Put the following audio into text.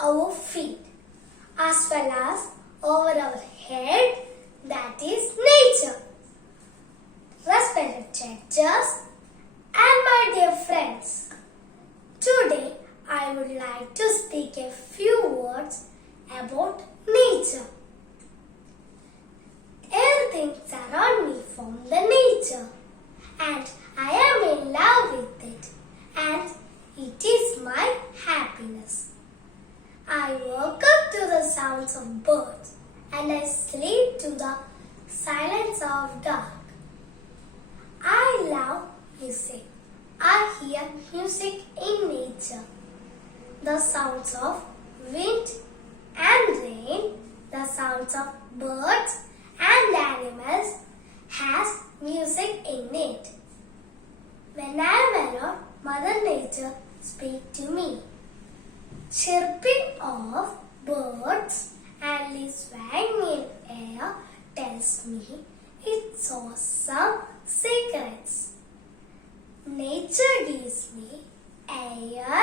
our feet as well as over our head, that is nature. Respected judges and my dear friends, today I would like to speak a few words about nature. Everything around me from the nature, and I am in love with it, and it is my happiness. I wake up to the sounds of birds and I sleep to the silence of dark. I love music. I hear music in nature. The sounds of wind and rain, the sounds of birds and animals has music in it. When I am alone, Mother Nature speaks to me. Chirping of birds and leaves swaying in air tells me its awesome secrets. Nature gives me air,